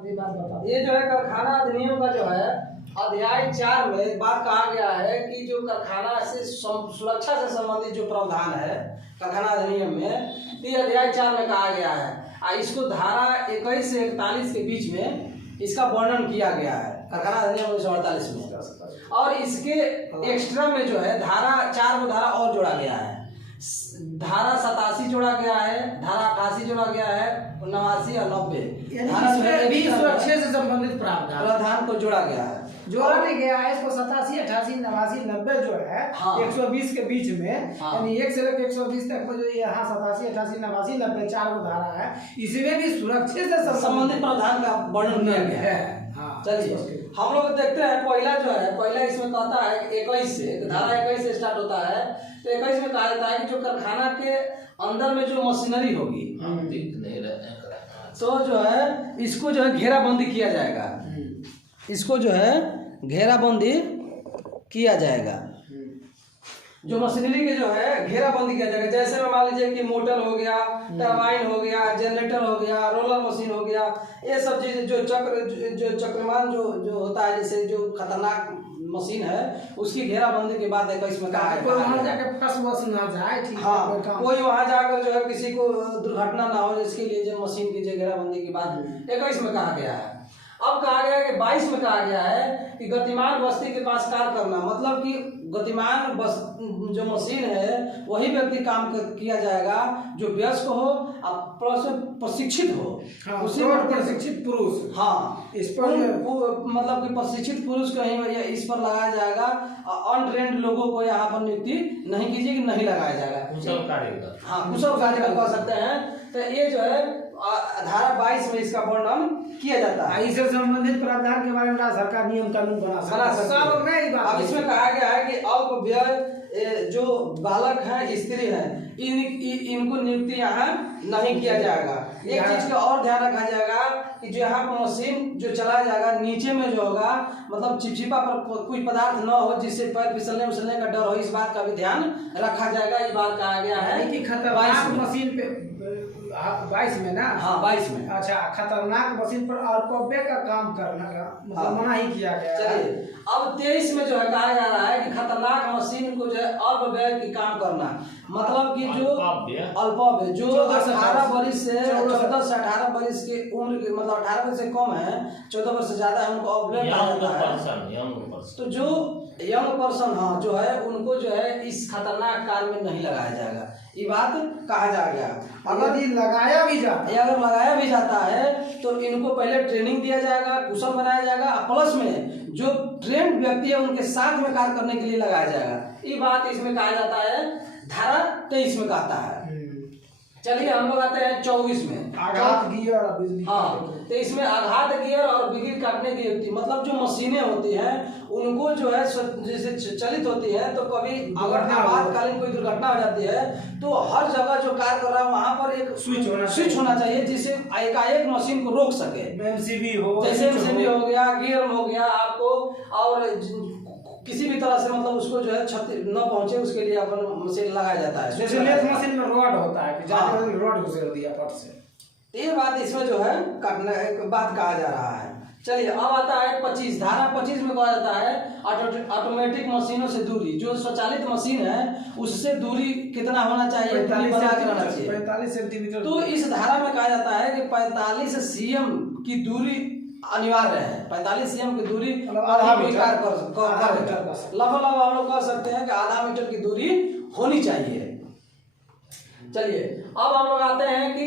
अभी बात बता। ये जो है कारखाना अधिनियम का जो है अध्याय 4 में एक बात कहा गया है कि जो कारखाना से सुरक्षा से संबंधित जो प्रावधान है कारखाना अधिनियम में, तो ये अध्याय 4 में कहा गया है। इसको धारा 21 से 41 के बीच में इसका वर्णन किया गया है कारखाना अधिनियम 1948 में। और इसके एक्स्ट्रा में जो है धारा 4 को धारा और जोड़ा गया है, धारा 87 जोड़ा गया है, धारा 88 जोड़ा गया है, 89 और 90 धारा सुरक्षा से संबंधित प्रावधान को जोड़ा गया है। जोड़ा नहीं गया है इसको 87, 88, 89, 90 जो है 120 के बीच में, यानी 1 से लेकर 120 तक में जो यहाँ 87, 88, 89, 90 4 को धारा है, इसमें भी सुरक्षा से संबंधित प्रावधान का वर्णन किया गया है। चलिए हम लोग देखते हैं पहला जो है, पहला इसमें कहता है 21 से, धारा 21 से स्टार्ट होता है। तो 21 में कहा जाता है कि जो कारखाना के अंदर में जो मशीनरी होगी तो जो है इसको जो है घेराबंदी किया जाएगा, इसको जो है घेराबंदी किया जाएगा। जो मशीनरी के जो है घेराबंदी किया जाएगा। जैसे में मान लीजिए कि मोटर हो गया, टरबाइन हो गया, जनरेटर हो गया, रोलर मशीन हो गया, ये सब चीजें जो चक्रमान जो होता है, जैसे जो खतरनाक मशीन है उसकी घेराबंदी के बाद इसमें कहा है वहाँ जाकर फंस ना जाए। हाँ, कोई वहाँ जाकर जो है किसी को दुर्घटना ना हो, इसके लिए जो मशीन की जो घेराबंदी के बाद 21 में कहा गया है। अब कहा गया है कि 22 में कहा गया है कि गतिमान बस्ती के पास कार्य करना, मतलब कि गतिमान जो मशीन है वही व्यक्ति काम किया जाएगा जो वयस्क हो और प्रशिक्षित हो। उसी पर प्रशिक्षित पुरुष, हाँ, इस पर मतलब कि प्रशिक्षित पुरुष कहीं इस पर लगाया जाएगा। अनट्रेंड लोगों को यहाँ पर नियुक्ति नहीं कीजिए कि नहीं लगाया जाएगा। कुशल कार्यकर, हाँ, कुशल कार्यकर कह सकते हैं। तो ये जो है धारा 22 में इसका वर्णन किया जाता है। इससे संबंधित प्रावधान के बारे में सरकार नियम कानून बना सकती है। अब इसमें कहा गया है कि अल्प व्यय जो बालक हैं, स्त्री हैं, इनको नियुक्ति यहाँ नहीं किया जाएगा। एक चीज का और ध्यान रखा जाएगा कि जो यहाँ पर मशीन जो चलाया जाएगा नीचे में जो होगा, मतलब चिपचिपा पर कोई पदार्थ न हो जिससे पैर फिसलने उसलने का डर हो, इस बात का भी ध्यान रखा जाएगा। ये बात कहा गया है कि खतरनाक मशीन पे 22 में ना, हाँ 22 में, अच्छा, खतरनाक मशीन पर अल्पव्यय का काम करना का मतलब मना ही किया गया। चलिए अब 23 में जो है कहा जा रहा है कि खतरनाक मशीन को जो है अल्पव्यय की काम करना, मतलब कि जो अल्पव्यय जो 18 वर्ष से 14 से 18 वर्ष की उम्र के, मतलब 18 वर्ष से कम है, 14 वर्ष से ज्यादा है, उनको अल्पव्यय कहा जाता है। तो जो यंग पर्सन हाँ जो है उनको जो है इस खतरनाक कार्य में नहीं लगाया जाएगा, ये बात कहा जा गया। अगर ये लगाया भी जाता है तो इनको पहले ट्रेनिंग दिया जाएगा, कुशल बनाया जाएगा, प्लस में जो ट्रेंड व्यक्ति है उनके साथ में कार्य करने के लिए लगाया जाएगा। ये बात इसमें कहा जाता है, धारा 23 में कहता है। चलिए हम लोग आते हैं 24 में, आघात गियर और बिजली। हाँ, तो इसमें आघात गियर और बिजली काटने की युक्ति, मतलब जो मशीनें होती हैं उनको जो है जैसे चलित होती है, तो कभी अगर आपातकालीन कोई दुर्घटना हो जाती है तो हर जगह जो कार्य कर रहा है वहाँ पर एक स्विच होना चाहिए जिससे एकाएक मशीन को रोक सके। एमसीबी हो, जैसे एमसीबी हो गया, गियर हो गया आपको, और किसी भी तरह से मतलब उसको जो है क्षति न पहुंचे उसके लिए अपन मशीन लगाया जाता है। जैसे लेथ मशीन में रॉड होता है कि रॉड घुसेड़ दिया पट से, ये बात इसमें जो है काटने एक बात कहा जा रहा है। चलिए अब आता है 25, धारा 25 में कहा जाता है ऑटोमेटिक मशीनों से दूरी, जो स्वचालित मशीन है उससे दूरी कितना होना चाहिए, 45 सेंटीमीटर। तो इस धारा में कहा जाता है कि 45 सीएम की दूरी अनिवार्य है। 45 सीएम की दूरी आधा मीटर, लगभग हम लोग कह सकते हैं कि आधा मीटर की दूरी होनी चाहिए। चलिए अब हम लोग आते हैं कि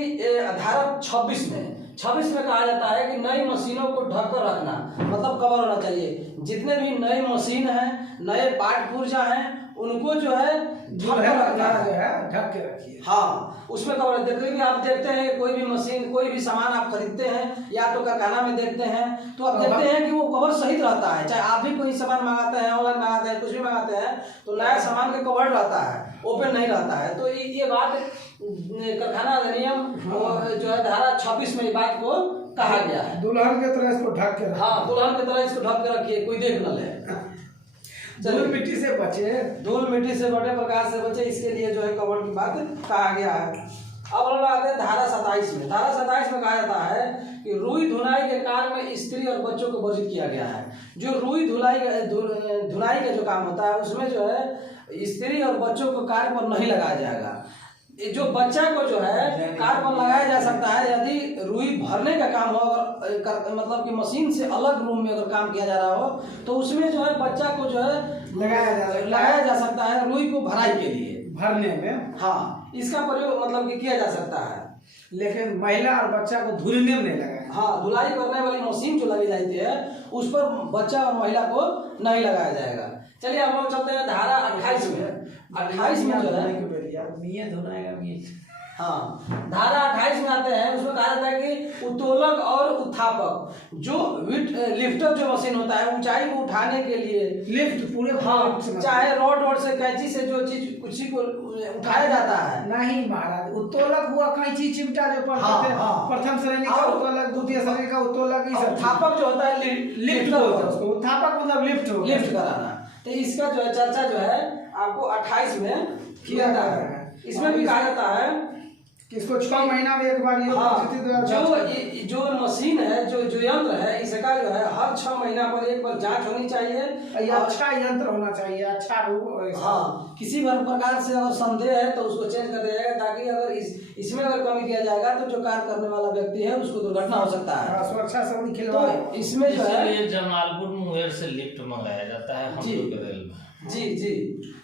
धारा 26 में कहा जाता है कि नई मशीनों को ढक कर रखना, मतलब कवर होना चाहिए। जितने भी नई मशीन हैं, नए पार्ट पुर्जा हैं, उनको जो है ढक के रखिए। हाँ, उसमें कवर देखते भी आप देखते हैं कोई भी मशीन, कोई भी सामान आप खरीदते हैं या तो कारखाना में देखते हैं तो आप देखते हैं कि वो कवर सहित रहता है। चाहे आप भी कोई सामान मंगाते हैं, ऑनलाइन मंगाते हैं, कुछ भी मंगाते हैं, तो नया सामान का कवर रहता है, ओपन नहीं रहता है। तो ये बात कारखाना अधिनियम जो है धारा 26 में ये बात को कहा गया है। दुल्हन की तरह इसको ढक के, हाँ, दुल्हन की तरह इसको ढक के रखिए, कोई देख न ले। धूल मिट्टी से बचे, धूल मिट्टी से बड़े प्रकार से बचे, इसके लिए जो है कवर की बात कहा गया है। अब हम लोग आते हैं धारा 27 में। धारा 27 में कहा जाता है कि रुई धुनाई के कार्य में स्त्री और बच्चों को वर्जित किया गया है। जो रुई धुलाई का जो काम होता है उसमें जो है स्त्री और बच्चों को कार्य पर नहीं लगाया जाएगा। जो बच्चा को जो है कार्य पर लगाया जा सकता है यदि रुई भरने का काम हो, अगर मतलब कि मशीन से अलग रूम में अगर काम किया जा रहा हो तो उसमें जो है बच्चा को जो है लगाया जा सकता है रुई को भराई के लिए, भरने में। हाँ, इसका प्रयोग मतलब कि किया जा सकता है। लेकिन महिला और बच्चा को धुलने में नहीं लगाया। हाँ, धुलाई करने वाली मशीन जो लगी जाती है उस पर बच्चा और महिला को नहीं लगाया जाएगा। चलिए हम लोग चलते हैं धारा 28 में। 28 में जो है हाँ, धारा 28 में आते हैं। उसमें कहा जाता है कि उत्तोलक और उत्थापक जो लिफ्टर जो मशीन होता है ऊंचाई को उठाने के लिए लिफ्ट पूरे, हाँ, चाहे रोड से कैंची से जो चीज उसी को उठाया जाता है। नहीं महाराज, उत्तोलक हुआ कैंची चिमटा जो हाँ, हाँ। प्रथम श्रेणी का उत्तोलक, द्वितीय श्रेणी का उत्तोलक, उत्थापक जो होता है लिफ्ट बोलते हैं उसको। उत्थापक मतलब लिफ्ट कराना। तो इसका जो है चर्चा जो है आपको 28 में किया जाता है। इसमें भी कहा जाता है इसको 6 महीना में एक बार जो मशीन है, जो यंत्र है, इसका जो है हर 6 महीना पर एक बार जांच होनी चाहिए। अच्छा यंत्र होना चाहिए, अच्छा रूप। हाँ, किसी भी प्रकार से अगर संदेह है तो उसको चेंज कर दिया जाएगा, ताकि अगर इसमें अगर कमी किया जाएगा तो जो कार्य करने वाला व्यक्ति है उसको दुर्घटना हो सकता है। सुरक्षा से उनकी खिलवाड़। तो इसमें जो है जमालपुर मुंगेर से लिफ्ट मंगाया जाता है हम लोग के रेल में। जी।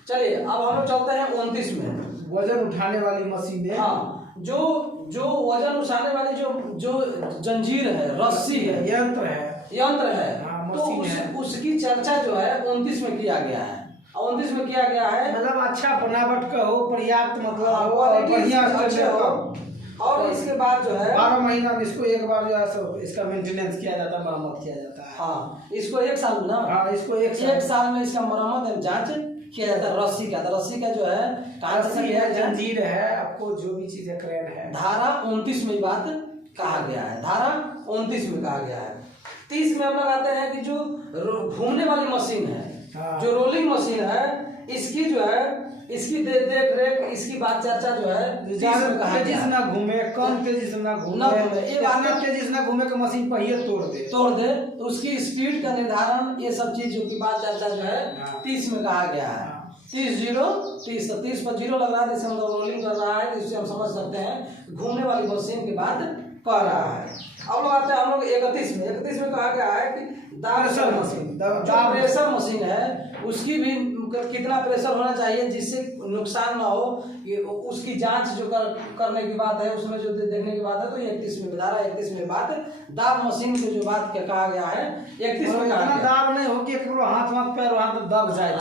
चलिए अब हम लोग चलते हैं 29 में। वजन उठाने वाली मशीन। हाँ, जो वजन उठाने वाली जो जंजीर है, रस्सी है, यंत्र है, हाँ, तो उसकी चर्चा जो है 29 में किया गया है। 29 में किया गया है मतलब अच्छा बनावट का हो, पर्याप्त मतलब हो, बढ़िया हो। और इसके बाद जो है 12 महीना में इसको एक बार जो है इसका मेंटेनेंस किया जाता है, मरम्मत किया जाता है। हाँ, इसको 1 साल में ना, हाँ, इसको एक साल में इसका मरम्मत एवं जांच किया जाता है। रस्सी का जो है रस्सी है, जंजीर है, आपको जो भी चीज क्रेन है। धारा 29 में बात कहा गया है। धारा 29 में कहा गया है। 30 में हम लोग आते हैं कि जो घूमने वाली मशीन है, हाँ, जो रोलिंग मशीन है, इसकी जो है इसकी देख रेख, इसकी बात चर्चा जो है तेजी से ना घूमे, कम तेजी से ना घूमे, ये बात तेजी से ना घूमे कि मशीन पहिए तोड़ दे, तो उसकी स्पीड का निर्धारण, ये सब चीजों की बात चर्चा जो है 30 में कहा गया है। 30 पर 0 लग रहा है, जैसे हम लोग रोलिंग कर रहा है, इससे हम समझ सकते हैं घूमने वाली मशीन की बात कह रहा है। अब लोग आते हैं हम लोग 31 में। 31 में कहा गया है कि प्रेशर मशीन है, उसकी भी कितना प्रेशर होना चाहिए जिससे नुकसान ना हो, उसकी जांच जो करने की बात है, उसमें जो देखने की बात है, तो 31 में धारा 31 में बात दाब मशीन की जो बात कहा गया है 31 में कहा गया। दाब नहीं हो कि हाथ पैर दब जाए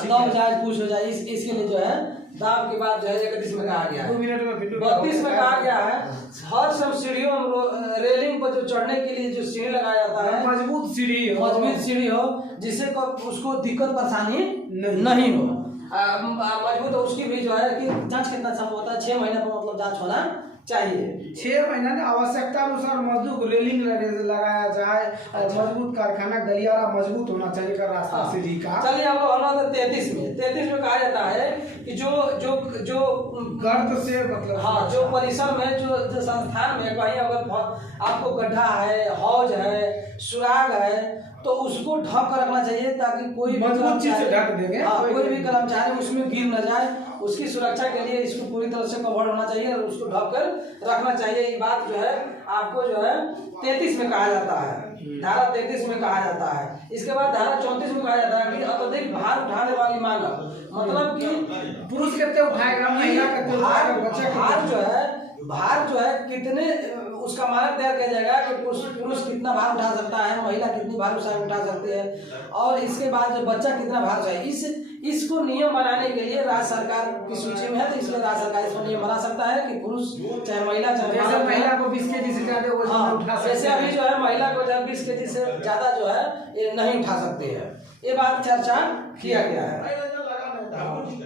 कुछ हो जाए, इसके लिए जो है दाब की बात जो है 31 में कहा गया है। 32 में कहा गया है हर सब सीढ़ियों रेलिंग पर जो चढ़ने के लिए जो सीढ़ी लगाया जाता है, मजबूत सीढ़ी हो जिससे उसको दिक्कत परेशानी नहीं हो, मजबूत हो। उसकी भी जो है कि जांच कितना समय होता है, 6 महीने पर मतलब जांच होना चाहिए। 6 महीना में आवश्यकता अनुसार मजबूत रेलिंग लगाया जाए, मजबूत कारखाना गलियारा मजबूत होना चाहिए का रास्ता सीढ़ी का। चलिए हम लोग 33 में कहा जाता है कि जो गर्त से मतलब, हाँ, जो परिसर में जो संस्थान में कहीं अगर आपको गड्ढा है, हौज है, सुराग है, तो उसको ढक कर रखना चाहिए ताकि कोई मजबूत चीज से ढक देंगे, कोई भी कर्मचारी उसमें गिर न जाए। उसकी सुरक्षा के लिए इसको पूरी तरह से कवर होना चाहिए और उसको ढक कर रखना चाहिए। ये बात जो है आपको जो है 33 में कहा जाता है। धारा 33 में कहा जाता है। इसके बाद धारा 34 में कहा जाता है कि अत्यधिक भार उठाने वाली मानव, मतलब कि पुरुष कितने उठाएगा, महिला कितने उठाएगा, बच्चा भार जो है कितने, उसका मानक तैयार किया जाएगा कि पुरुष कितना भार उठा सकता है, महिला कितनी भार उठा सकती है, और इसके बाद जो बच्चा कितना भार उठाए। इसको नियम बनाने के लिए राज्य सरकार की सूची में है, तो इसलिए राज्य सरकार इसको नियम बना सकता है कि पुरुष चाहे महिला चाहे महिला को 20 केजी से ज्यादा वजन उठा सकते हैं। जैसे अभी जो है महिला को 20 केजी से ज्यादा जो है ये नहीं उठा सकते हैं। ये बात चर्चा किया गया है।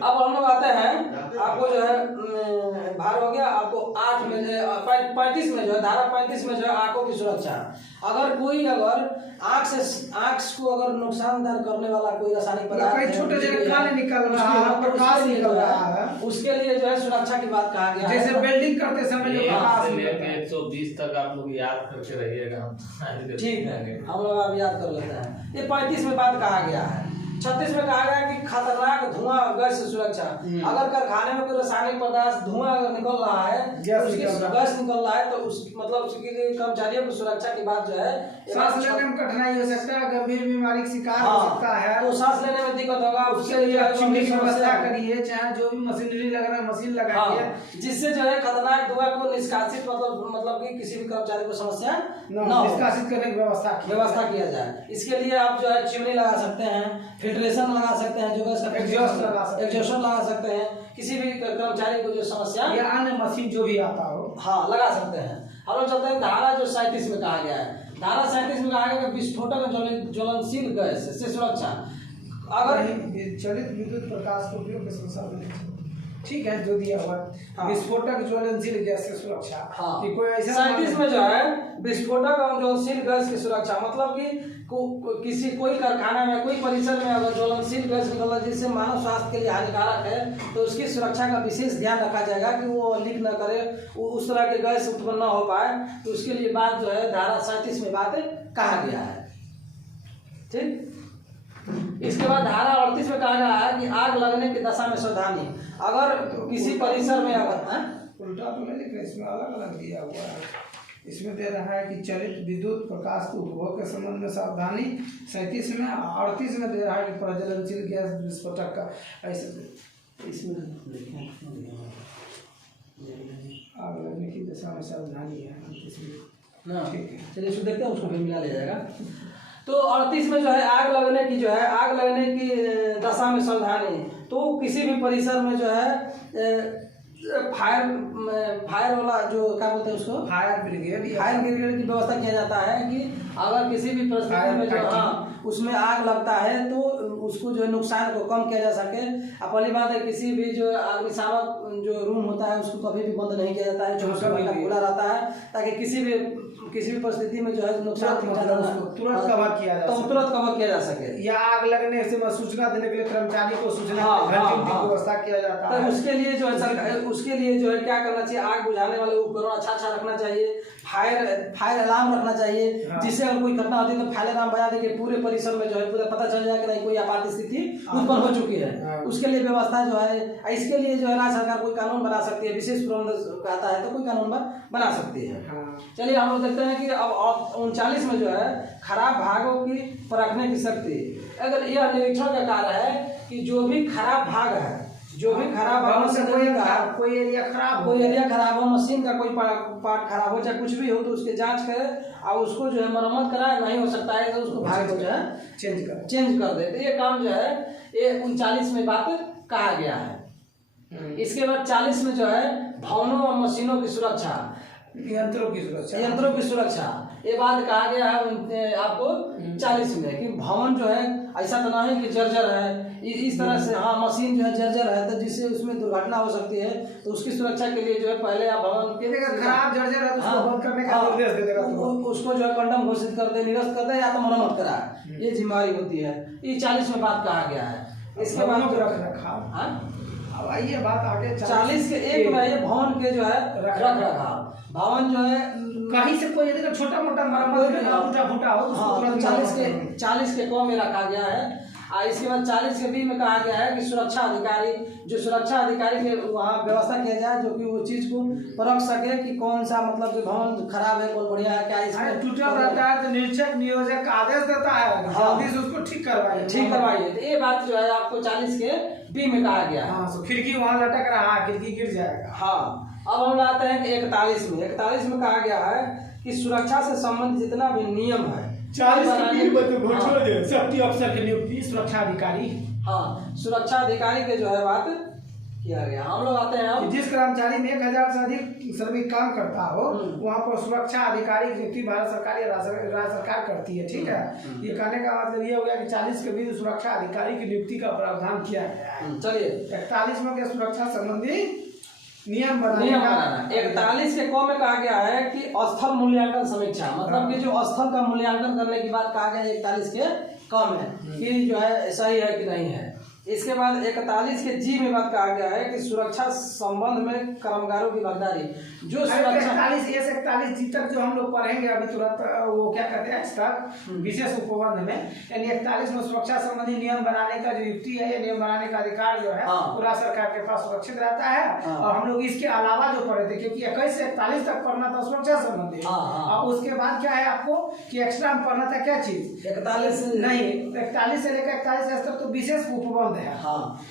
अब हम लोग आते हैं, आपको जो है भार हो गया आपको 8 में 35 में जो है धारा 35 में जो है आंखों की सुरक्षा। अगर कोई आंख को अगर नुकसानदार करने वाला कोई रासायनिक पदार्थ छोटे जगह काले निकल रहा है, प्रकाश निकल रहा है, उसके लिए जो है सुरक्षा की बात कहा गया है। जैसे वेल्डिंग करते समय जो प्रकाश लेके 120 तक आप लोग याद करके रहिएगा। ठीक है, हम लोग अब याद कर लेते हैं। ये 35 में बात कहा गया है। 36 में कहा गया कि खतरनाक धुआं गैस से सुरक्षा। अगर कारखाने में कोई रासायनिक पदार्थ धुआं अगर निकल रहा है, गैस निकल रहा है, तो उस मतलब कर्मचारियों की सुरक्षा की बात जो है, सांस लेने में कठिनाई हो सकता है, गंभीर बीमारी का शिकार हो सकता है, तो सांस लेने में दिक्कत होगा। उसके लिए चिमनी की व्यवस्था करिए, चाहे जो भी मशीनरी लग रहा है मशीन लगाइए, जिससे जो है खतरनाक धुआं को निष्कासित मतलब कि किसी भी कर्मचारी को समस्या न निष्कासित करने की व्यवस्था किया जाए। इसके लिए आप जो है चिमनी लगा सकते हैं, फिल्ट्रेशन लगा सकते हैं, जो एग्जॉस्ट लगा सकते हैं, किसी भी कर्मचारी को जो समस्या या अन्य मशीन जो भी आता हो, हाँ लगा सकते हैं। हम लोग चलते हैं धारा जो 37 में कहा गया है। धारा 37 में कहा गया कि विस्फोटक ज्वलनशील गैस से सुरक्षा। अगर चलित विद्युत प्रकाश को उपयोग के संसाधन, ठीक है, जो दिया हुआ विस्फोटक ज्वलनशील गैस की सुरक्षा। कि कोई ऐसा 37 में जो है विस्फोटक और ज्वलनशील गैस की सुरक्षा, मतलब कि कोई कारखाना में, कोई परिसर में अगर ज्वलनशील गैस निकल रहा है जिससे मानव स्वास्थ्य के लिए हानिकारक है, तो उसकी सुरक्षा का विशेष ध्यान रखा जाएगा कि वो लीक न करे, उस तरह के गैस उत्पन्न न हो पाए। तो उसके लिए बात जो है धारा 37 में बात कहा गया है। ठीक, इसके बाद धारा 38 में कहा गया है कि आग लगने की दशा में सावधानी। अगर किसी परिसर में अगर उल्टा तो नहीं लिखा, इसमें अलग अलग दिया हुआ है। इसमें दे रहा है कि चलित विद्युत प्रकाश के उपभोग के संबंध में सावधानी 37 में, 38 में दे रहा है कि प्रज्वलनशील गैस विस्फोटक का ऐसे इसमें आग लगने की दशा में सावधानी है। ठीक है, चलिए इसको देखते हैं, उसको भी मिला लिया जाएगा। तो 38 में जो है आग लगने की दशा में सावधानी। तो किसी भी परिसर में जो है फायर वाला जो क्या बोलते हैं उसको, फायर ब्रिगेड की व्यवस्था किया जाता है कि अगर किसी भी परिस्थिति में जो उसमें आग लगता है तो उसको जो है नुकसान को कम किया जा सके। अब पहली बात है, किसी भी जो अग्निशामक जो रूम होता है उसको कभी भी बंद नहीं किया जाता है, 24 घंटा खुला रहता है, ताकि किसी भी परिस्थिति में जो है नुकसान तुरंत कवर किया जा सके, या आग लगने से सूचना देने के लिए कर्मचारी को सूचना व्यवस्था किया जाता है। उसके लिए जो है क्या करना चाहिए, आग बुझाने वाले उपकरण अच्छा रखना चाहिए, फायर अलार्म रखना चाहिए, जिससे अगर कोई घटना होती है तो फायर अलार्म बजा देके पूरे परिसर में जो है पूरा पता चल जाए कि नहीं कोई आपात स्थिति उत्पन्न हो चुकी है। उसके लिए व्यवस्था जो है, इसके लिए जो है राज्य सरकार कोई कानून बना सकती है, विशेष प्रबंध आता है तो कोई कानून बना सकती है। चलिए हम लोग देखते हैं कि अब 39 में जो है खराब भागों की परखने की शक्ति। अगर यह निरीक्षण का कार्य है कि जो भी खराब भाग है, जो भी खराब भागों से कोई एरिया खराब हो, मशीन का कोई पार्ट खराब हो, चाहे कुछ भी हो, तो उसके जांच करे और उसको जो है मरम्मत कराए। नहीं हो सकता है तो उसको भाग को जो है चेंज कर दे। तो ये काम जो है ये 39 में बात कहा गया है। इसके बाद 40 में जो है भवनों और मशीनों की सुरक्षा, यंत्रों की सुरक्षा, ये बात कहा गया है आपको 40 में कि भवन जो है ऐसा तो नहीं कि जर्जर है, इस तरह से मशीन जो है जर्जर है तो जिससे उसमें दुर्घटना हो सकती है, तो उसकी सुरक्षा के लिए जो है पहले आप भवन खराब जर्जर है तो उसको बंद करने का निर्देश दे देगा, उसको जो है कंडम घोषित कर दे, निरस्त कर दे या तो मरम्मत कराए, ये जिम्मेदारी होती है। ये 40 में बात कहा गया है। इसके बाद अब आइए बात आगे 40 के 1 में ये भवन के जो है रख रखाव। भवन जो है कहीं से कोई यदि छोटा मोटा टूटा फूटा हो तो 40 के क में रखा गया है। और इसके बाद 40 के बी में कहा गया है कि सुरक्षा अधिकारी के वहाँ व्यवस्था किया जाए जो कि वो चीज को परख सके कि कौन सा मतलब जो भवन खराब है कौन बढ़िया है, क्या इसमें टूटा रहता है तो निरीक्षक नियोजक आदेश देता है जल्दी से उसको ठीक करवाइए। तो ये बात जो है आपको 40 के बी में कहा गया है। तो खिड़की वहाँ लटक रहा है, खिड़की गिर जाएगा। अब हम आते हैं कि 41 में कहा गया है कि सुरक्षा से संबंधित जितना भी नियम है 40 सेफ्टी अफसर की नियुक्ति, सुरक्षा अधिकारी सुरक्षा अधिकारी के जो है बात किया गया। हम लोग आते हैं कि जिस कर्मचारी में 1000 से अधिक श्रमिक काम करता हो वहाँ पर सुरक्षा अधिकारी की नियुक्ति भारत सरकार या राज्य सरकार करती है। ठीक है, ये कहने का मतलब ये हो गया कि 40 के बीच सुरक्षा अधिकारी की नियुक्ति का प्रावधान किया गया है। चलिए 41 में के सुरक्षा संबंधी नियम बनाना। 41 के क में कहा गया है कि स्थल मूल्यांकन समीक्षा, मतलब कि जो स्थल का मूल्यांकन करने की बात कहा गया है 41 के क में कि जो है सही है कि नहीं है। इसके बाद 41 के जी में बात कहा गया है कि सुरक्षा संबंध में कामगारों की भागीदारी। जो सुरक्षा 41 ए से 41 जी तक जो हम लोग पढ़ेंगे अभी तुरंत, वो क्या कहते हैं तक विशेष उपबंध में, यानी 41 में सुरक्षा संबंधी नियम बनाने का जो युक्ति है, ये नियम बनाने का अधिकार जो है पूरा सरकार के पास सुरक्षित रहता है। और हम लोग इसके अलावा जो पढ़े थे, क्योंकि 21 से 41 तक पढ़ना था सुरक्षा संबंधी, और उसके बाद क्या है आपको कि एक्स्ट्रा में पढ़ना था क्या चीज 41 नहीं 41 से लेकर 41 तक तो विशेष उपबंध है।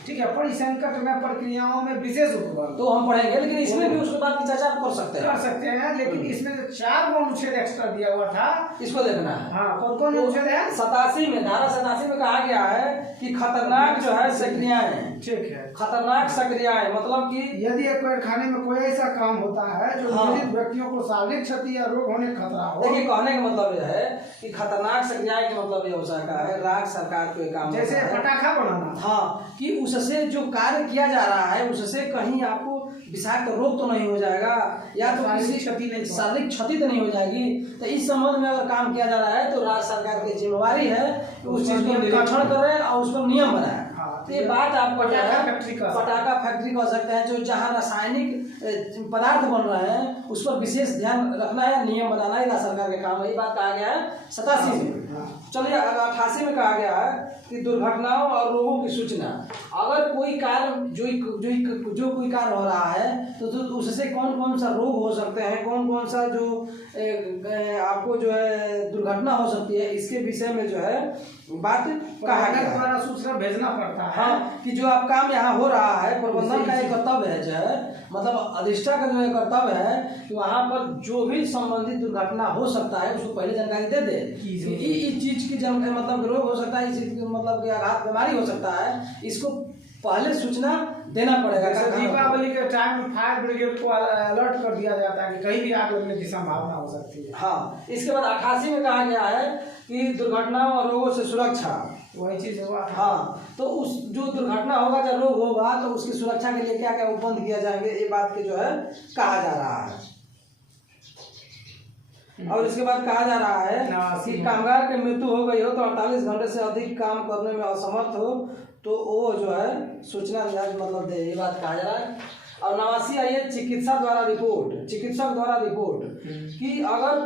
ठीक है, परिसंकट में प्रक्रियाओं में विशेष उपबंध तो हम पढ़ेंगे, लेकिन इसमें भी उसके बाद की चर्चा कर सकते हैं। लेकिन इसमें जो 4 अनुच्छेद एक्स्ट्रा दिया हुआ था इसको देखना है। हाँ, कौन कौन अनुच्छेद है? 87 में, धारा 87 में कहा गया है कि खतरनाक जो है सक्रियाएं, ठीक है, खतरनाक सक्रियाएं मतलब कि यदि एक कारखाने में कोई ऐसा काम होता है जो पीड़ित व्यक्तियों को शारीरिक क्षति या रोग होने का खतरा हो। देखिए, कहने का मतलब यह है कि खतरनाक सक्रियाएं का मतलब ये हो सकता है राज्य सरकार को काम जैसे पटाखा बनाना, हाँ, कि उससे जो कार्य किया जा रहा है उससे कहीं आपको विषाक्त रोग तो नहीं हो जाएगा, या तो किसी शारीरिक क्षति तो नहीं हो जाएगी। तो इस संबंध में अगर काम किया जा रहा है तो राज्य सरकार की जिम्मेवारी है कि उस चीज को निरीक्षण करे और उस पर नियम बनाए। तो ये बात आपको पटाखा फैक्ट्री कह सकते हैं, जो जहाँ रासायनिक पदार्थ बन रहे हैं उस पर विशेष ध्यान रखना है, नियम बनाना ही राज्य सरकार के काम है। ये बात कहा गया है 87 में। चलिए 88 में कहा गया है कि दुर्घटनाओं और रोगों की सूचना। अगर कोई कार्य जो कोई कार्य हो रहा है तो उससे कौन कौन सा रोग हो सकते हैं, कौन कौन सा जो आपको जो है दुर्घटना हो सकती है, इसके विषय में जो है बात कहा गया है। द्वारा सूचना भेजना पड़ता है। हाँ, कि जो आप काम यहाँ हो रहा है, प्रबंधन का एक कर्तव्य है जो है, मतलब अधिष्ठा का जो कर्तव्य है कि वहाँ पर जो भी संबंधित दुर्घटना हो सकता है उसको पहले जानकारी दे दे। इस चीज की जानकारी, मतलब रोग हो सकता है, इस चीज की मतलब आघात बीमारी हो सकता है, इसको पहले सूचना देना पड़ेगा। दीपावली के टाइम में फायर ब्रिगेड को अलर्ट कर दिया जाता है कि कहीं भी आग लगने की संभावना हो सकती है। हाँ, इसके बाद 88 में कहा गया है कि दुर्घटनाओं और रोगों से सुरक्षा, वही चीज हुआ। हाँ, तो उस जो दुर्घटना होगा, जब रोग होगा तो उसकी सुरक्षा के लिए क्या क्या उपबंध किया जाएंगे, ये बात के जो है कहा जा रहा है। और इसके बाद कहा जा रहा है कि कामगार की मृत्यु हो गई हो तो 48 घंटे से अधिक काम करने में असमर्थ हो तो वो जो है सूचना मतलब दे, ये बात कहा जा रहा है। और 89 आई है चिकित्सक द्वारा रिपोर्ट कि अगर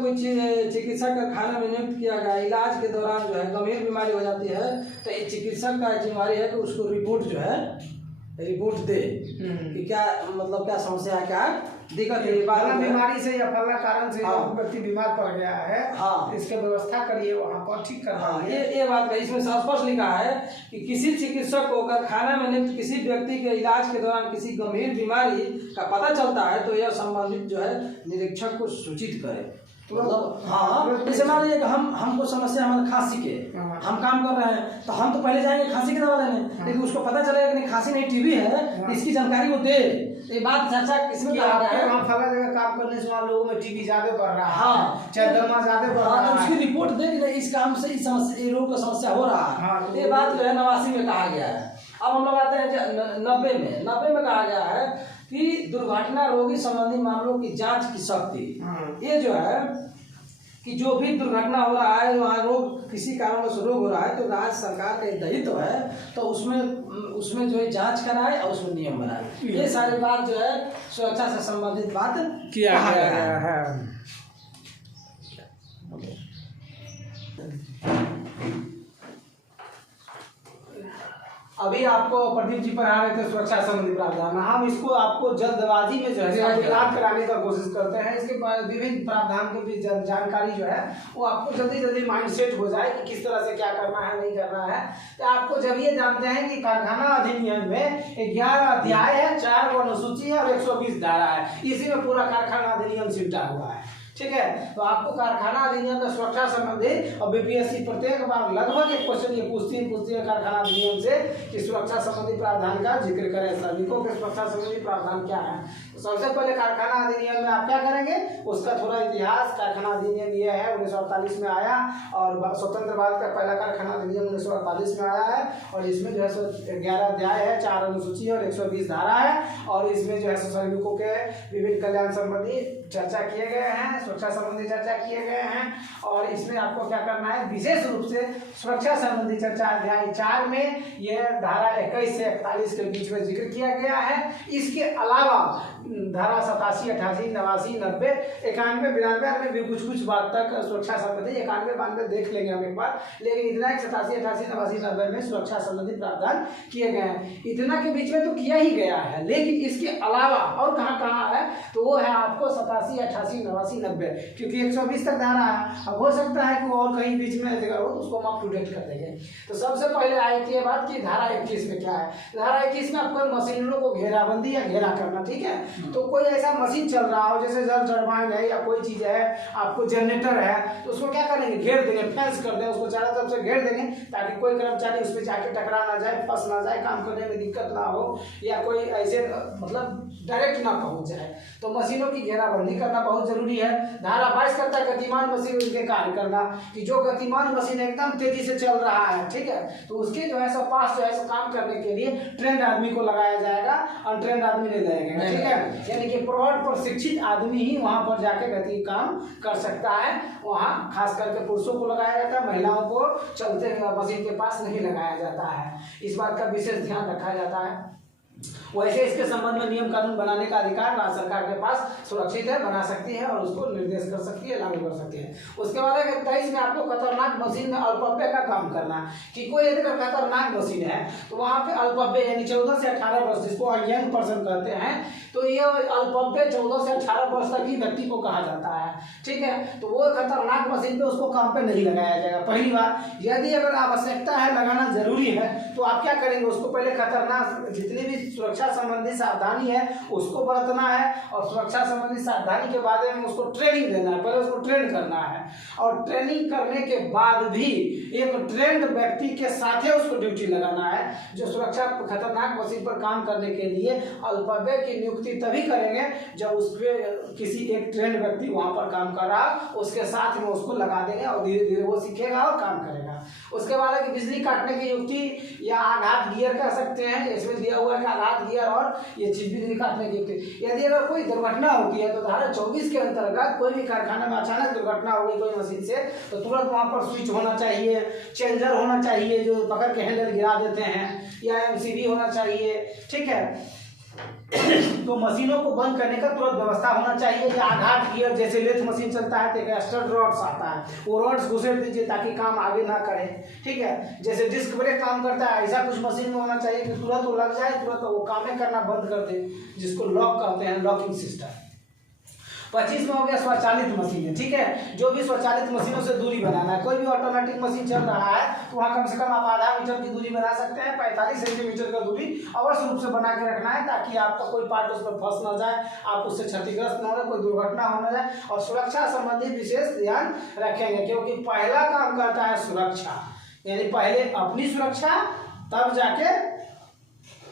कोई चिकित्सक का खाना में नियुक्त किया गया, इलाज के दौरान जो है गंभीर बीमारी हो जाती है तो ये चिकित्सक का जिम्मेवारी है कि उसको रिपोर्ट दे कि क्या मतलब क्या समस्या है, क्या दिक्कत है, बीमारी से या फला कारण से व्यक्ति बीमार पड़ गया है, इसके व्यवस्था करिए वहाँ पर ठीक करना। ये बात है, इसमें स्पष्ट लिखा है कि किसी चिकित्सक को अगर खाना में नियुक्त किसी व्यक्ति के इलाज के दौरान किसी गंभीर बीमारी का पता चलता है तो यह संबंधित जो है निरीक्षक को सूचित करे। तो मतलब हाँ, जैसे मान लीजिए कि हमको समस्या हमारे खांसी के, हम काम कर रहे हैं तो हम तो पहले जाएंगे खांसी की दवा लेने, लेकिन उसको पता चलेगा कि नहीं खांसी नहीं टीबी है, इसकी जानकारी वो दे। ये बात चर्चा किसमें फला जगह काम करने से लोगों में टीबी ज्यादा बढ़ रहा है, हाँ, चाहे दमा ज्यादा बढ़ रहा है, उसकी रिपोर्ट दे कि इस काम से इस रोग का समस्या हो रहा है। ये बात जो है 89 में कहा गया है। अब हम लोग आते हैं 90 में कहा गया है कि दुर्घटना रोगी संबंधी मामलों की जांच की शक्ति। ये जो है कि जो भी दुर्घटना हो रहा है, वहाँ रोग किसी कारण से रोग हो रहा है तो राज्य सरकार का दायित्व है तो उसमें जो है जांच कराए और उसमें नियम बनाए। ये सारी बात जो है सुरक्षा से संबंधित बात किया गया है। अभी आपको प्रदीप जी पढ़ा रहे थे सुरक्षा संबंधी प्रावधान, हम इसको आपको जल्दबाजी में जो है याद कराने का कोशिश करते हैं। इसके विभिन्न प्रावधान की भी जानकारी जो है वो आपको जल्दी माइंड सेट हो जाए कि किस तरह से क्या करना है नहीं करना है। तो आपको जब ये जानते हैं कि कारखाना अधिनियम में 11 अध्याय है, 4 अनुसूची है और 120 धारा है, इसी में पूरा कारखाना अधिनियम सिमटा हुआ है। ठीक है। तो आपको कारखाना अधिनियम में सुरक्षा संबंधी और बीपीएससी प्रत्येक बार लगभग एक क्वेश्चन ये पूछती है कारखाना अधिनियम से कि सुरक्षा संबंधी प्रावधान का जिक्र करें, श्रमिकों के सुरक्षा संबंधी प्रावधान क्या है। तो सबसे पहले कारखाना अधिनियम में आप क्या करेंगे, उसका थोड़ा इतिहास। कारखाना अधिनियम ये है 1948 में आया और स्वतंत्र भारत का पहला कारखाना अधिनियम 1948 में आया है और इसमें जो है 11 अध्याय है, 4 अनुसूची और 120 धारा है और इसमें जो है श्रमिकों के विभिन्न कल्याण संबंधी चर्चा किए गए हैं, सुरक्षा संबंधी चर्चा किए गए हैं। और इसमें आपको क्या करना है, विशेष रूप से सुरक्षा संबंधी चर्चा अध्याय 4 में यह धारा 21 से 41 के बीच में जिक्र किया गया है। इसके अलावा धारा 87, 88, 89, 90, 91, 92 में भी कुछ बात तक सुरक्षा संबंधी 91, 92 देख लेंगे हम एक बार, लेकिन इतना 87, 88, 89, 90 में सुरक्षा संबंधी प्रावधान किए गए हैं। इतना के बीच में तो किया ही गया है, लेकिन इसके अलावा और कहाँ है तो वो है आपको 87, 88, 89, 90, क्योंकि 120 तक धारा है। अब हो सकता है कि और कहीं बीच में जगह हो तो उसको हम अप टू डेट कर देंगे। तो सबसे पहले आई थी ये बात कि धारा 21 में क्या है। धारा 21 में आपको मशीनों को घेराबंदी या घेरा करना, ठीक है। तो कोई ऐसा मशीन चल रहा हो जैसे जल टरबाइन है या कोई चीज है, आपको जनरेटर है, तो उसको क्या करेंगे, घेर देंगे, फेंस कर देंगे, उसको चारों तरफ से घेर देंगे ताकि कोई कर्मचारी उस पर जाके टकरा ना जाए, फंस ना जाए, काम करने में दिक्कत ना हो या कोई ऐसे मतलब डायरेक्ट ना पहुंच जाए। तो मशीनों की घेराबंदी करना बहुत जरूरी है। धारा 22 करता है गतिमान मशीन के कार्य करना, कि जो गतिमान मशीन एकदम तेजी से चल रहा है, ठीक है, तो उसके जो है सो पास जो है सो काम करने के लिए ट्रेंड आदमी को लगाया जाएगा, अनट्रेंड आदमी नहीं लगाएगा, ठीक है। यानी कि प्रशिक्षित आदमी ही वहां पर जाके गति काम कर सकता है। वहां खास करके पुरुषों को लगाया जाता है, महिलाओं को चलते मशीन के पास नहीं लगाया जाता है। इस बात का विशेष ध्यान रखा जाता है। वैसे इसके संबंध में नियम कानून बनाने का अधिकार राज्य सरकार के पास सुरक्षित है, बना सकती है और उसको निर्देश कर सकती है, लागू कर सकती है। उसके बाद 23 में आपको खतरनाक मशीन में अल्पव्यय का काम करना, कि कोई यदि खतरनाक मशीन है तो वहाँ पे अल्पव्यय यानी 14 से 18 वर्ष, जिसको यंग पर्सन कहते हैं, तो ये अल्पव्यय 14 से 18 वर्ष तक ही व्यक्ति को कहा जाता है, ठीक है। तो वो खतरनाक मशीन पे उसको काम पे नहीं लगाया जाएगा। पहली बार यदि अगर आवश्यकता है, लगाना जरूरी है, तो आप क्या करेंगे, उसको पहले खतरनाक जितनी भी सुरक्षा संबंधी सावधानी है उसको बरतना है और सुरक्षा संबंधी सावधानी के बाद में उसको ट्रेनिंग देना है, पहले उसको ट्रेन करना है और ट्रेनिंग करने के बाद भी एक ट्रेंड व्यक्ति के साथ ही उसको ड्यूटी लगाना है, जो सुरक्षा खतरनाक मशीन पर काम करने के लिए अल्पव्यय की नियुक्ति तभी करेंगे जब उसके किसी एक ट्रेंड व्यक्ति वहां पर काम कर रहा, उसके साथ में उसको लगा देंगे और धीरे धीरे वो सीखेगा और काम करेगा। उसके बाद है कि बिजली काटने की युक्ति या आघात गियर कह सकते हैं, इसमें दिया हुआ है कि आघात गियर और ये चीज बिजली काटने की युक्ति। यदि अगर कोई दुर्घटना होती है तो धारा 24 के अंतर्गत कोई भी कारखाने में अचानक दुर्घटना होगी कोई मशीन से, तो तुरंत वहां पर स्विच होना चाहिए, चेंजर होना चाहिए जो पकड़ के हैंडल गिरा देते हैं, या एमसीबी होना चाहिए, ठीक है। तो मशीनों को बंद करने का तुरंत व्यवस्था होना चाहिए। या आघात गियर जैसे लेथ मशीन चलता है तो एक स्टड रॉड्स आता है, वो रॉड्स घुसेड़ दीजिए ताकि काम आगे ना करे, ठीक है। जैसे डिस्क ब्रेक काम करता है ऐसा कुछ मशीन में होना चाहिए कि तुरंत वो लग जाए, तुरंत वो काम करना बंद कर दे, जिसको लॉक कहते हैं, लॉकिंग सिस्टम। 25 में हो गया स्वचालित मशीन, ठीक है। जो भी स्वचालित मशीनों से दूरी बनाना है, कोई भी ऑटोमेटिक मशीन चल रहा है तो वहाँ कम से कम आप आधा मीटर की दूरी बना सकते हैं। 45 सेंटीमीटर का दूरी अवश्य रूप से बना के रखना है ताकि आपका कोई पार्ट उस पर फंस ना जाए, आप उससे क्षतिग्रस्त न हो, कोई दुर्घटना हो ना जाए। और सुरक्षा संबंधी विशेष ध्यान रखेंगे क्योंकि पहला काम करता है सुरक्षा, यानी पहले अपनी सुरक्षा तब जाके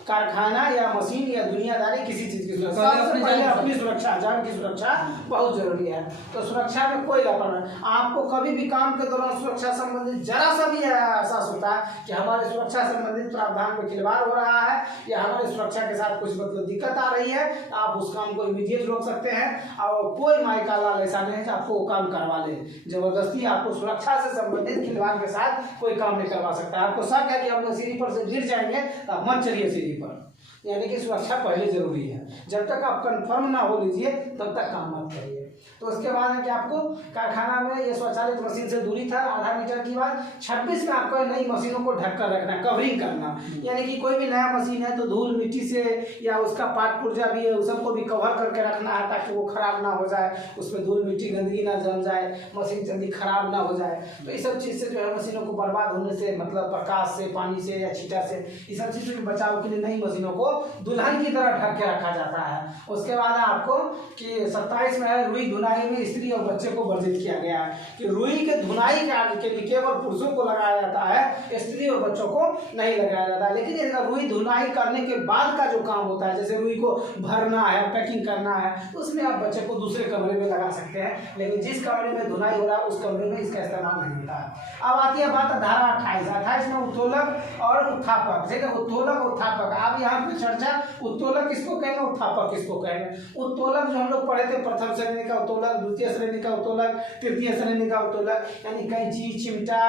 कारखाना या मशीन या दुनियादारी किसी चीज की सुरक्षा। सबसे पहले अपनी सुरक्षा, जान की सुरक्षा बहुत जरूरी है। तो सुरक्षा में कोई लापरवाही, आपको कभी भी काम के दौरान सुरक्षा संबंधित जरा सा भी एहसास होता है कि हमारे सुरक्षा संबंधित प्रावधान में खिलवाड़ हो रहा है या हमारे सुरक्षा के साथ कुछ मतलब दिक्कत आ रही है, आप उस काम को इमीडिएट रोक सकते हैं। और कोई माई का लाल ऐसा नहीं है कि आपको वो काम करवा ले, जबरदस्ती आपको सुरक्षा से संबंधित खिलवाड़ के साथ कोई काम नहीं करवा सकता। आपको शक है कि हम लोग सीढ़ी पर से गिर जाएंगे तो आप मत चलिए सीढ़ी पर, यानी कि सुरक्षा पहले जरूरी है। जब तक आप कंफर्म ना हो लीजिए तब तक काम मत करिए। तो उसके बाद है कि आपको कारखाना में ये स्वचालित मशीन से दूरी था आधा मीटर की बात। 26 में आपको नई मशीनों को ढक कर रखना, कवरिंग करना, यानी कि कोई भी नया मशीन है तो धूल मिट्टी से या उसका पार्ट पुर्जा भी है उस सबको भी कवर करके रखना है ताकि वो खराब ना हो जाए, उसमें धूल मिट्टी गंदगी ना जम जाए, मशीन जल्दी खराब ना हो जाए। तो इस सब चीज़ से जो है मशीनों को बर्बाद होने से, मतलब प्रकाश से, पानी से या छीटा से, इस सब चीज़ से बचाव के लिए नई मशीनों को दुल्हन की तरह ढक के रखा जाता है। उसके बाद आपको कि 27 में है रुई धुना धुनाई में स्त्री और बच्चे को वर्जित किया गया है कि रुई के धुनाई के लिए केवल पुरुषों को लगाया जाता है, स्त्री और बच्चों को नहीं लगाया जाता है। लेकिन यदि रुई धुनाई करने के बाद का जो काम होता है, जैसे रुई को भरना है, पैकिंग करना है, उसमें आप बच्चे को दूसरे कमरे में लगा सकते हैं, लेकिन जिस कमरे में धुनाई हो रहा है उस कमरे में इसका इस्तेमाल नहीं होता है। अब आती है बात धारा 28 में उत्तोलक और उत्थापक। ठीक है, उत्तोलक उत्थापक। अब यहाँ पे चर्चा उत्तोलक किसको कहेंगे, उत्थापक किसको कहेंगे। उत्तोलक जो हम लोग पढ़े थे, प्रथम श्रेणी का उत्तोलक, द्वितीय श्रेणी का उत्तोलक, तृतीय श्रेणी का उत्तोलक, यानी कैंची, चिमटा,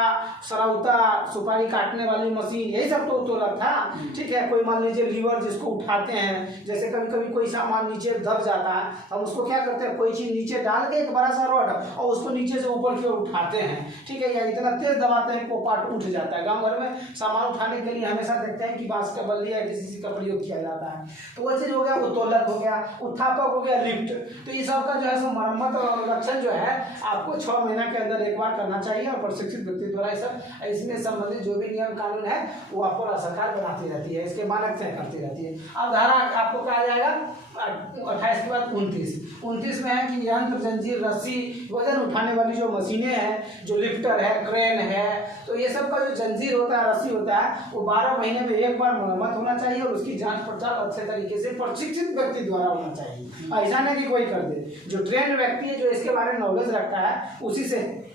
सरौता, सुपारी काटने वाली मशीन, यही सब तो उत्तोलक था। ठीक है, कोई मान लीजिए लीवर जिसको उठाते हैं, जैसे कभी कभी कोई सामान नीचे दब जाता है, हम उसको क्या करते हैं, कोई चीज नीचे डाल के एक बड़ा सा रॉड और उसको नीचे से ऊपर की ओर उठाते हैं। ठीक है, या इतना तेज दबाते हैं वो पार्ट उठ जाता है। गाँव घर में सामान उठाने के लिए हमेशा देखते हैं कि बांस का बल्ली या किसी चीज का प्रयोग किया जाता है। तो वो चीज हो गया उत्तोलक हो गया, उत्थापक हो गया लिफ्ट। तो ये सब का जो है सो मरम्मत और रक्षण जो है आपको 6 महीना के अंदर एक बार करना चाहिए और प्रशिक्षित व्यक्ति द्वारा इसमें संबंधित जो भी नियम कानून है वो आपको राज्य सरकार बनाती रहती है, इसके मानक तय करती रहती है। अब धारा आपको कहा जाएगा 28 के बाद 29 में है कि यंत्र, जंजीर, रस्सी, वजन उठाने वाली जो मशीनें हैं, जो लिफ्टर है, क्रेन है, तो ये सब का जो जंजीर होता है, रस्सी होता है, वो 12 महीने में एक बार मरम्मत होना चाहिए और उसकी जांच पड़ताल अच्छे तरीके से प्रशिक्षित व्यक्ति द्वारा होना चाहिए। ऐसा नहीं कि कोई कर दे। जो ट्रेंड व्यक्ति है, जो इसके बारे में नॉलेज रखता है, उसी से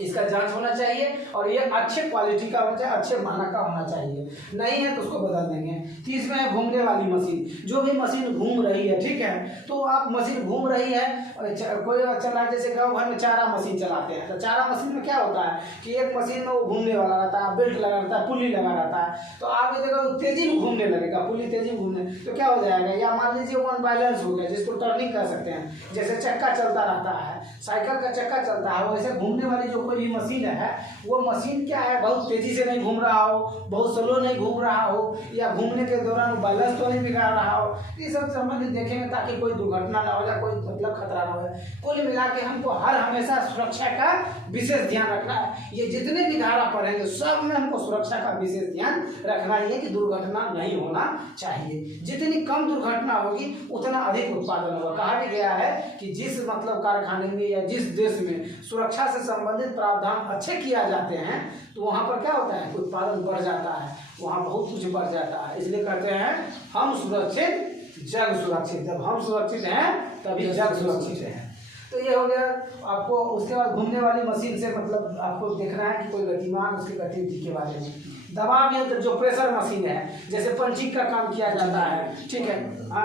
इसका जांच होना चाहिए और ये अच्छे क्वालिटी का होना चाहिए, अच्छे मानक का होना चाहिए। नहीं है तो उसको बदल देंगे। 30 में है घूमने वाली मशीन। जो भी मशीन घूम रही है, ठीक है, तो आप मशीन घूम रही है, कोई चला, जैसे गाँव भर में चारा मशीन चलाते हैं, तो चारा मशीन में क्या होता है कि एक मशीन में वो घूमने वाला रहता है, बेल्ट लगा रहता है, पुली लगा रहता है, तो आप ये देखो तेजी में घूमने लगेगा, पुली तेजी में घूमने, तो क्या हो जाएगा, या मान लीजिए वो अनबैलेंस हो गया, जिसको टर्निंग कर सकते हैं, जैसे चक्का चलता रहता है, साइकिल का चक्का चलता है, वैसे घूमने वाली जो कोई भी मशीन है, वो मशीन क्या है, बहुत तेजी से नहीं घूम रहा हो, बहुत स्लो नहीं घूम रहा हो, या घूमने के दौरान बैलेंस तो नहीं बिगाड़ रहा हो, ये सब संबंधित देखेंगे ताकि कोई दुर्घटना ना हो जाए, कोई मतलब खतरा ना हो जाए। कुल मिला के हमको हर हमेशा सुरक्षा का विशेष ध्यान रखना है। ये जितने भी धारा पढ़ेंगे सब में हमको सुरक्षा का विशेष ध्यान रखना है कि दुर्घटना नहीं होना चाहिए। जितनी कम दुर्घटना होगी उतना अधिक उत्पादन होगा। कहा भी गया है कि जिस मतलब कारखाने में या जिस देश में सुरक्षा से संबंधित प्रावधान अच्छे किया जाते हैं तो वहाँ पर क्या होता है, उत्पादन बढ़ जाता है, वहाँ बहुत कुछ बढ़ जाता है। इसलिए कहते हैं हम सुरक्षित जग सुरक्षित। जब हम सुरक्षित हैं तभी जग सुरक्षित है। तो ये हो गया आपको। उसके बाद घूमने वाली मशीन से मतलब आपको देखना है कि कोई गतिमान उसकी गतिविधि के बारे में। दबाव यंत्र जो प्रेशर मशीन है, जैसे पंचिंग का काम किया जाता है, ठीक है,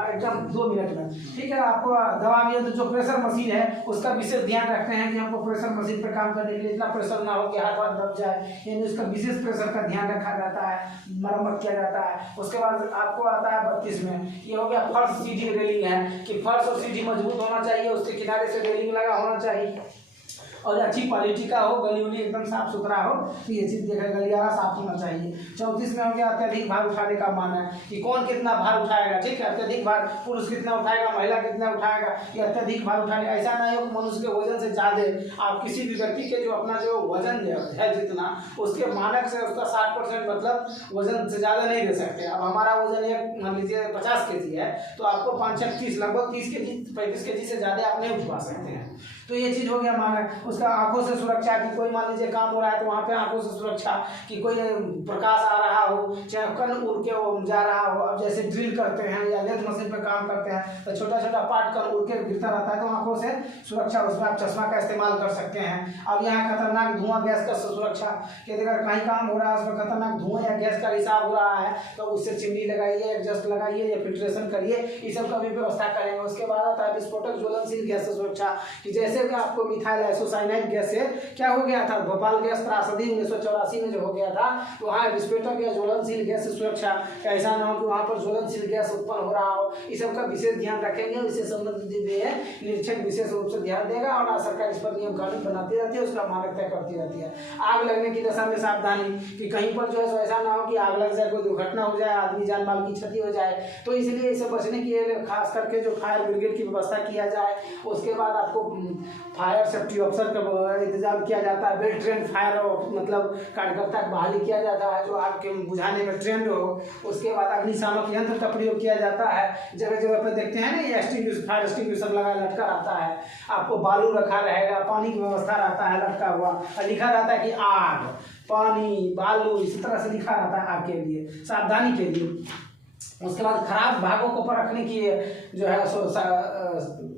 एकदम 2 मिनट में, ठीक है। आपको दबाव यंत्र जो प्रेशर मशीन है उसका विशेष ध्यान रखते हैं कि हमको प्रेशर मशीन पर काम करने के लिए इतना प्रेशर ना हो कि हाथ वाथ दब जाए, यानी उसका विशेष प्रेशर का ध्यान रखा जाता है, मरम्मत किया जाता है। उसके बाद आपको आता है 32 में, ये हो गया फर्श सीढ़ी रेलिंग है कि फर्श और सीढ़ी मजबूत होना चाहिए, उसके किनारे से रेलिंग लगा होना चाहिए और अच्छी क्वालिटी का हो, गली उली एकदम साफ सुथरा हो, तो ये चीज़ देखा, गलियारा साफ होना चाहिए। 34 में हो गया अत्यधिक भार उठाने का मान है कि कौन कितना भार उठाएगा, ठीक है, अत्यधिक भार पुरुष कितना उठाएगा, महिला कितना उठाएगा, ये अत्यधिक भार उठाने। ऐसा नहीं हो कि मनुष्य के वजन से ज़्यादा आप किसी भी व्यक्ति के जो अपना जो वजन है जितना उसके मानक से उसका 60% मतलब वजन से ज़्यादा नहीं दे सकते। अब हमारा वजन एक मान लीजिए 50 kg है, तो आपको 5 30 लगभग 30 kg 35 kg से ज़्यादा आप नहीं उठवा सकते हैं। तो ये चीज़ हो गया मानक। उसका आंखों से सुरक्षा की, कोई मान लीजिए काम हो रहा है तो वहाँ पे आंखों से सुरक्षा कि कोई प्रकाश आ रहा हो, चाहे कण उड़ के जा रहा हो। अब जैसे ड्रिल करते हैं या लेथ मशीन पे काम करते हैं तो छोटा छोटा पार्ट कण उड़ के गिरता रहता है, तो आंखों से सुरक्षा, उसमें आप चश्मा का इस्तेमाल कर सकते हैं। अब यहाँ खतरनाक धुआं गैस का सुरक्षा कि अगर कहीं काम हो रहा है उसमें खतरनाक धुआं या गैस का रिसाव हो रहा है तो उससे चिमनी लगाइए, एडजस्ट लगाइए या फिल्ट्रेशन करिए, इस सब का भी व्यवस्था करेंगे। उसके बाद आता है विस्फोटक ज्वलनशील गैस से सुरक्षा कि जैसे कि आपको मिथाइल आइसोसाइनाइड गैस से क्या हो गया था, भोपाल गैस त्रासदी 1984 में जो हो गया था, तो वहाँ विस्फोटक या ज्वलनशील गैस से सुरक्षा, ऐसा ना हो कि वहाँ पर ज्वलनशील गैस उत्पन्न हो रहा हो, इस सब का विशेष ध्यान रखेंगे। इससे संबंधित निरीक्षक विशेष रूप से ध्यान देगा और सरकार इस पर नियम कानून बनाती रहती है, उसका मानक तय करती रहती है। आग लगने की दशा में सावधानी कि कहीं पर जो है ऐसा ना हो कि आग लग जाए, कोई दुर्घटना हो जाए, आदमी जान माल की क्षति हो जाए, तो इसलिए इसे बचने के लिए खास करके जो फायर ब्रिगेड की व्यवस्था किया जाए। उसके बाद आपको फायर सेफ्टी ऑफिसर का इंतजाम किया जाता है, वेल ट्रेंड फायर मतलब कार्यकर्ता की बहाली किया जाता है जो आग के बुझाने में ट्रेंड हो। उसके बाद अग्निशामक यंत्र का प्रयोग किया जाता है। जगह जगह पर देखते हैं ना ये फायर एक्सटिंग्विशर लगा लटका रहता है, आपको बालू रखा रहेगा, पानी की व्यवस्था रहता है लटका हुआ, और लिखा रहता है कि आग, पानी, बालू, इसी तरह से लिखा रहता है आग के लिए, सावधानी के लिए। उसके बाद खराब भागों को परखने की जो है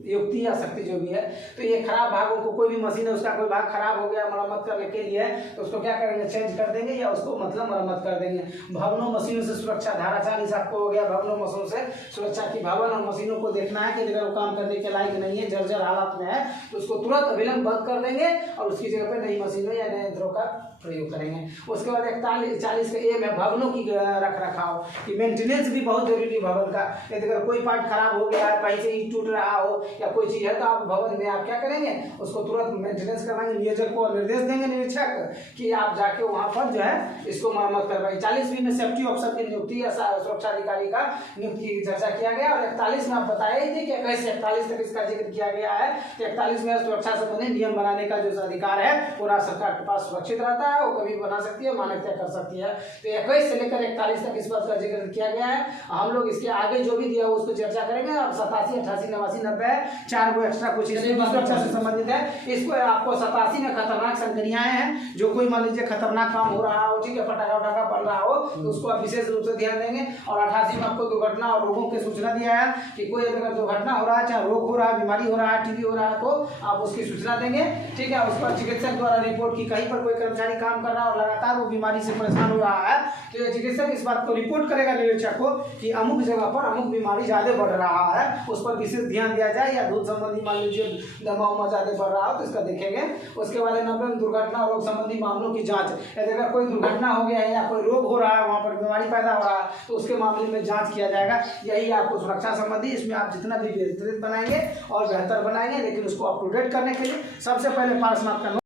युक्ति या शक्ति जो भी है, तो ये खराब भागों को, कोई भी मशीन है उसका कोई भाग खराब हो गया मरम्मत करने के लिए, तो उसको क्या करेंगे, चेंज कर देंगे या उसको मतलब मरम्मत कर देंगे। भवनों मशीनों से सुरक्षा, धारा 40 आपको हो गया भवनों मशीनों से सुरक्षा की। भवन और मशीनों को देखना है कि अगर वो काम करने के लायक नहीं है, जर्जर हालत में है, तो उसको तुरंत अविलंब बंद कर देंगे और उसकी जगह पर नई मशीनों या नए यंत्रों का प्रयोग करेंगे। उसके बाद 41 का एम है भवनों की रख रखाव की मेंटेनेंस भी बहुत जरूरी भवन का। यदि अगर कोई पार्ट खराब हो गया है, कहीं से ईंट टूट रहा हो या कोई चीज है, तो आप भवन में आप क्या करेंगे, उसको तुरंत मेंटेनेंस करवाएंगे। नियोजक को निर्देश देंगे निरीक्षक कि आप जाके वहां पर जो है इसको मरम्मत करवाइए। 40 में सेफ्टी ऑफिसर की नियुक्ति या सुरक्षा अधिकारी का नियुक्ति की चर्चा किया गया। और 41 में आप बताए थे कि 21 से 41 तक इसका जिक्र किया गया है। 41 में सुरक्षा संबंधी नियम बनाने का जो अधिकार है वो राज्य सरकार के पास सुरक्षित रहता है, वो कभी बना सकती है, मान्यता कर सकती है। तो 21 से लेकर 41 तक इस बात का जिक्र किया गया है। हम लोग इसके आगे जो भी दिया उसको चर्चा करेंगे। अब 87, 88, 89, 90 4 को एक्स्ट्रा कुछ इसमें सुरक्षा से संबंधित है। इसको आपको 87 में खतरनाक संक्रियाएं हैं, जो कोई मान लीजिए खतरनाक काम हो रहा हो, ठीक है, पटाखा उटाखा बन रहा हो, तो उसको आप विशेष रूप से ध्यान देंगे। और 88 में आपको दुर्घटना और रोगों की सूचना दिया है कि कोई अगर दुर्घटना हो रहा है, चाहे रोग हो रहा है, बीमारी हो रहा है, टीबी हो रहा है, तो आप उसकी सूचना देंगे, ठीक है। उस पर चिकित्सक द्वारा रिपोर्ट की, कहीं पर कोई कर्मचारी काम कर रहा है और लगातार वो बीमारी से परेशान हो रहा है, तो ये चिकित्सक इस बात को रिपोर्ट करेगा निरीक्षक को कि अमुक जगह पर अमुक बीमारी ज्यादा बढ़ रहा है, उस पर विशेष ध्यान दिया जाए। या दूध संबंधी मान लीजिए दमा उमा ज्यादा बढ़ रहा हो तो इसका देखेंगे। उसके बाद 90 में दुर्घटना और रोग संबंधी मामलों की जांच। यदि अगर कोई दुर्घटना हो गया है या कोई रोग हो रहा है, वहां पर बीमारी पैदा हो रहा है, तो उसके मामले में जांच किया जाएगा। यही आपको सुरक्षा संबंधी, इसमें आप जितना भी विस्तृत बनाएंगे और बेहतर बनाएंगे, लेकिन उसको अप टू डेट करने के लिए सबसे पहले पारसनाथ का